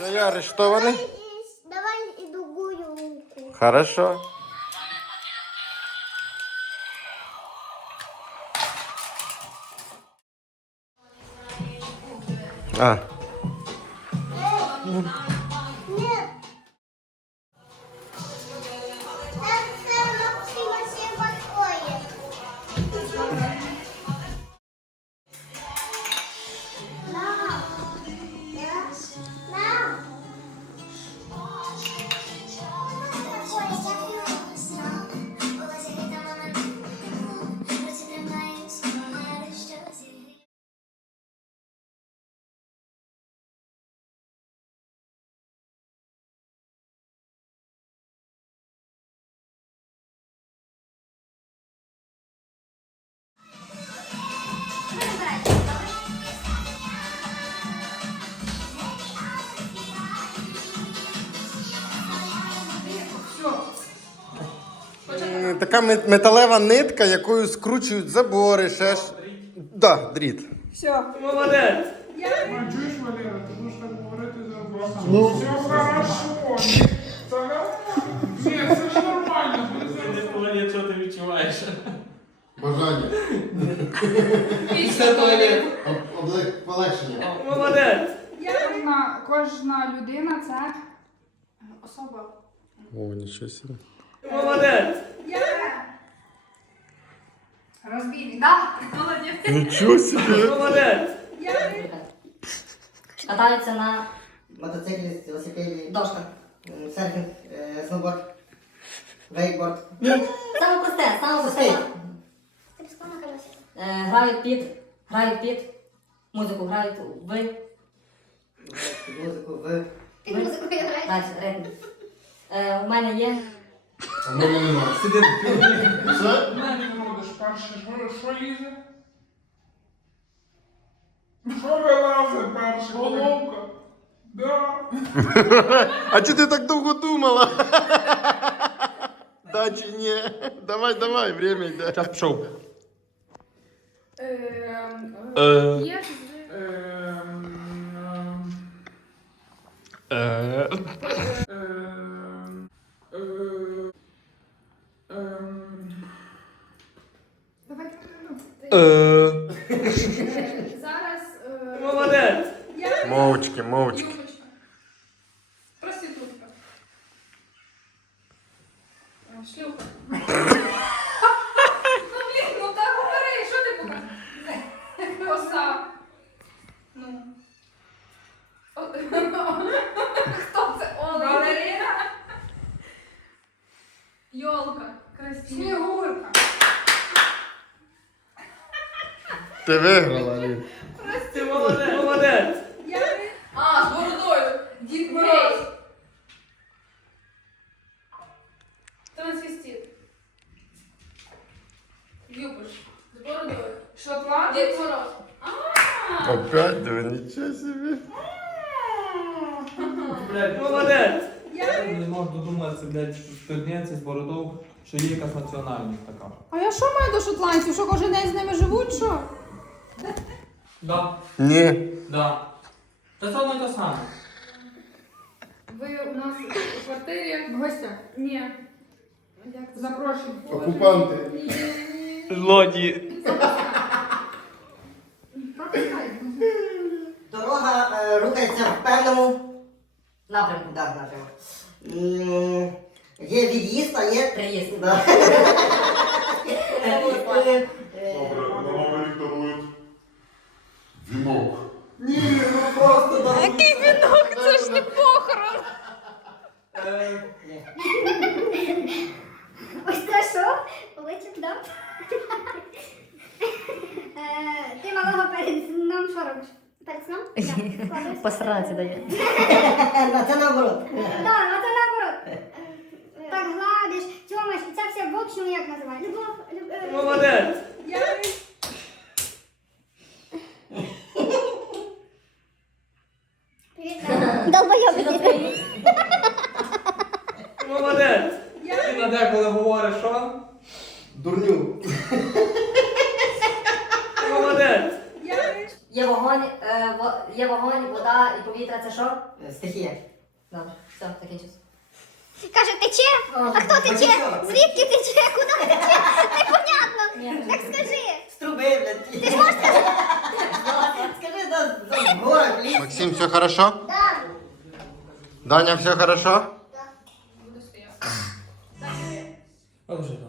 Все, я арештований. Давай и другую руку. Хорошо. А, така металева нитка, якою скручують забори, ще ж. Да, дріт. Все. Молодець! Чуєш, Валера, ти будеш так говорити за. Ну, все хорошо. Та нормально. Ні, це ж нормально. Ти туалет, що ти відчуваєш? Бажання. Після туалету. Об- облег- Полегшення. Молодець! Кожна, кожна людина це особа. О, нічого собі. Молодець! Розбійник. Да, молодець. Нічого собі. Молодець! Катаються на Мотоцикліст, велосипеді, дошках. серфінг, е, сноуборд, вейкборд. Саме просте, саме просте. Е, Грають під, грають під, музику грають в, Під музику в Під музику грає. далі, ритм. Е, У мене є А в мене нема. Все? В мене робиш перше, що, що лізе? Що вилазить перше? Головка. Да. А чи ти так довго думала? Да чи ні? Давай, давай, время йде. Час пішов. Ем, Е. Є ж Ем, ем, Е. Мовчки, мовчки. Юлечка. Проститутка. Е, Шлюха. Ну блін, ну так говори, що ти показуєш? Коса. Ну. О- Хто це? Балерина? Йолка. Красива. Снігурка. Ти виграла, Лін. Дід Мороз. Опять, да собі. Блядь, молодець! Я не можу додуматися, блядь, що студентці з бородою, що є якась національність така. А я що маю до шотландців? Що кожен день з ними живуть, що? Да, Ні. да. Та це одно й те саме. Ви у нас у квартирі в гостях? Ні. Як запрошую. Окупанти. Злодії. Дорога е, рухається в певному напрямку. да, напрямку. М, Є від'їзд, а є Приїзд. Да. Е, Добре, на Новий рік дарують вінок. Ні, ну просто дорога. Який вінок? Це ж не похорон. Ось це що? Поличок, да? Е, Ти малого перед сном що робиш? Перед сном? Складаєш? Посрати дає. На це наоборот. Так, а це наоборот. Так гладиш, тьомаєш, і це все в общем як називають? Любов, люб- е, Молодець! Я Привіт, Долбойоби. Молодець! Ти на деколи говориш, що? Дурню. Молодець! Я Я Є вогонь, е, во- є вогонь, вода і повітря це що? Е, Стихія. Добре, все, закінчився. Каже, тече? А хто тече? Потічок. Звідки тече? Куди тече? Непонятно. Ні. Так скажи. З труби, блядь. Ти ж можеш сказати? Скажи, да, да, в горах. Максим, все хорошо? Да. Даня, все хорошо? А вже так.